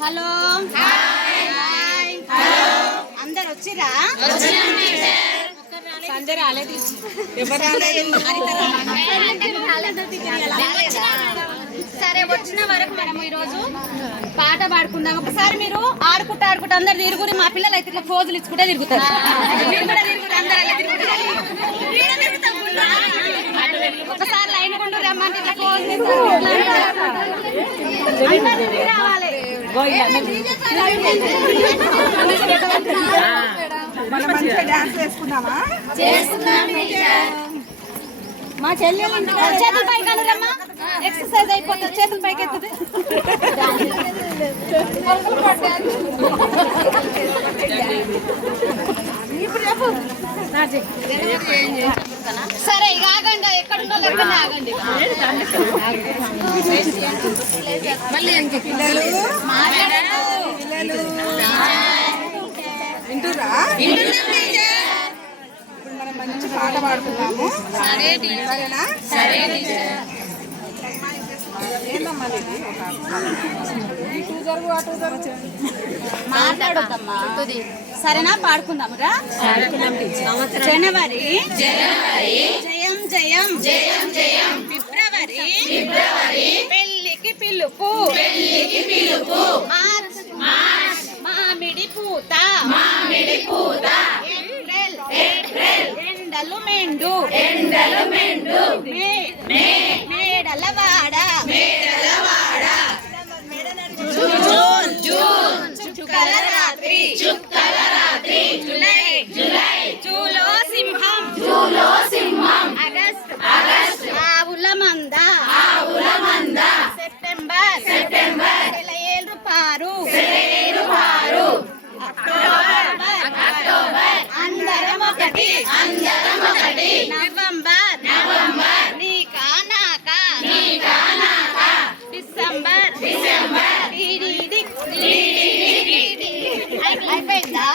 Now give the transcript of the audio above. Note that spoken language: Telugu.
హలో అందరు వచ్చిరా? సరే, వచ్చిన వరకు మనం ఈరోజు పాట పాడుకుందాం. ఒకసారి మీరు ఆడుకుంటా అందరు తిరుగురు. మా పిల్లలు అయితే ఇట్లా ఫోజులు ఇచ్చుకుంటే తిరుగుతారు. ఒకసారి లైన్ కొంటూ రమ్మంటే ఇట్లా ఫోజులు రావాలి. మా చెల్లెలు చేతుల పైకి అనరమ్మా, ఎక్సర్సైజ్ అయిపోతుంది. చేతుల పైకి ఎత్తుంది. సరే, ఇక ఆగండి. ఎక్కడుందో లెక్క ఆగండి. మళ్ళీ మనం మంచి పాట పాడుతున్నాము. మాట్లాడొద్దమ్మా. సరేనా? పాడుకుందామురా. జనవరి జయం జయం జయం జయం. ఫిబ్రవరి పెళ్లికి పిలుపు మామిడి పూత ఏప్రిల్ ఎండలు మెండు మేడల వాడ జూన్ చుక్కల రాత్రి జూలై జూలో సింహం ఆగస్ట్ ఆవుల మంద సెప్టెంబర్ సెలయేరు పారు అక్టోబర్ అందరం ఒకటి నవంబర్ నీకా నాకా డిసెంబర్ అయిపోయిందా?